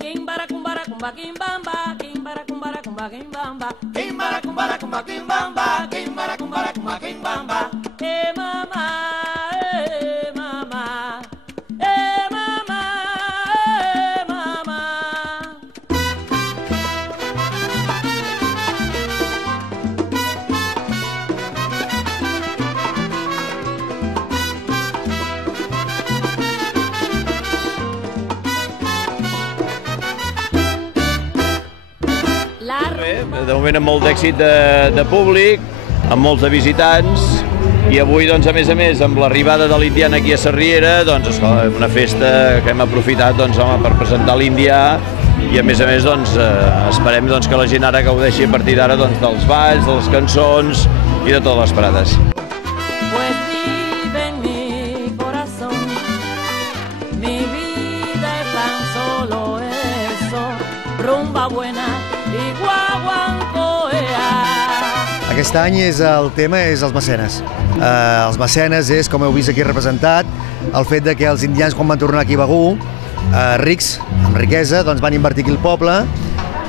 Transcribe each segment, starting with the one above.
Kimbara kumbara kumba kimbamba, kimbara kumbara kumba kimbamba, kimbara kumbara kumba kimbamba, kimbara kumbara kumba kimbamba. Mama, mama, mama, mama. De moment amb molt d'èxit de públic, amb molts de visitants, i avui, doncs, a més, amb l'arribada de l'Indiana aquí a Sarriera, doncs, esclar, una festa que hem aprofitat, doncs, home, per presentar l'Indià, i a més, doncs, esperem doncs, que la gent ara gaudeixi a partir d'ara doncs, dels balls, de les cançons i de totes les parades. Pues vive en mi corazón, mi vida es tan solo eso, rumba buena i guaguancoea. Aquest any el tema és els mecenes. Els mecenes és, com heu vist aquí representat, el fet que els indians, quan van tornar aquí a Begur, rics, amb riquesa, doncs van invertir aquí al poble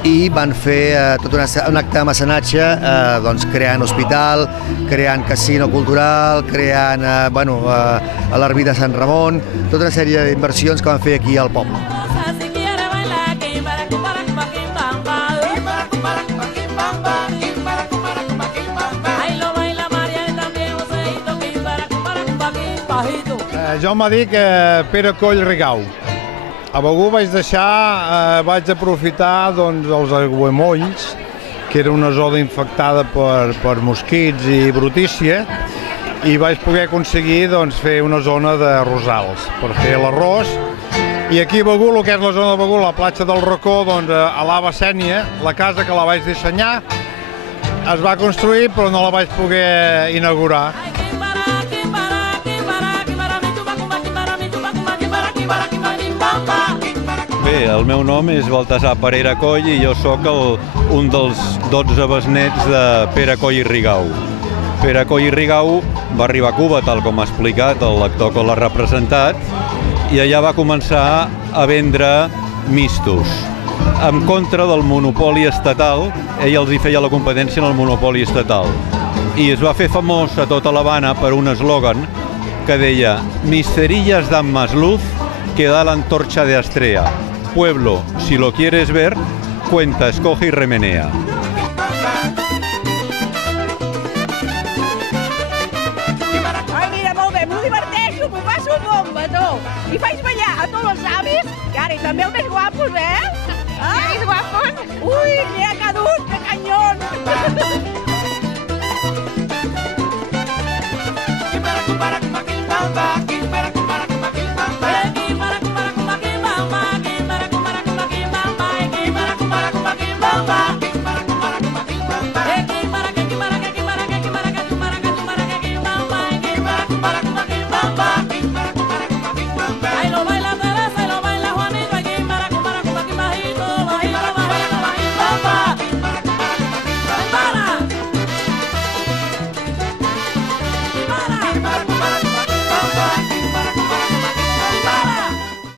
i van fer tot un acte de mecenatge, doncs, creant hospital, creant casino cultural, creant l'ermita de Sant Ramon, tota una sèrie d'inversions que van fer aquí al poble. Jo me dic Pere Coll Rigau. A Begur vaig aprofitar doncs, els aiguamolls, que era una zona infectada per mosquits i brutícia, i vaig poder aconseguir doncs, fer una zona de rosals per fer l'arròs. I aquí a Begur, el que és la zona de Begur, la platja del Racó, doncs, a l'Ava Sènia, la casa que la vaig dissenyar, es va construir però no la vaig poder inaugurar. Bé, el meu nom és Baltasar Parera Coll i jo sóc un dels 12 besnets de Pere Coll i Rigau. Pere Coll i Rigau va arribar a Cuba, tal com ha explicat el lector que l'ha representat, i allà va començar a vendre mistos. En contra del monopoli estatal, ell els hi feia la competència en el monopoli estatal. I es va fer famós a tota l'Havana per un eslògan que deia «Misterillas dan más luz que da la antorcha de Astrea. Pueblo, si lo quieres ver, cuenta, escoge y remenea». Ai, mira, molt bé, m'ho diverteixo, m'ho passo bomba, tu. I faig ballar a tots els avis, que ara i també els més guapos, eh? Ah, més guapos? Ui, n'hi ha cadut, que canyons!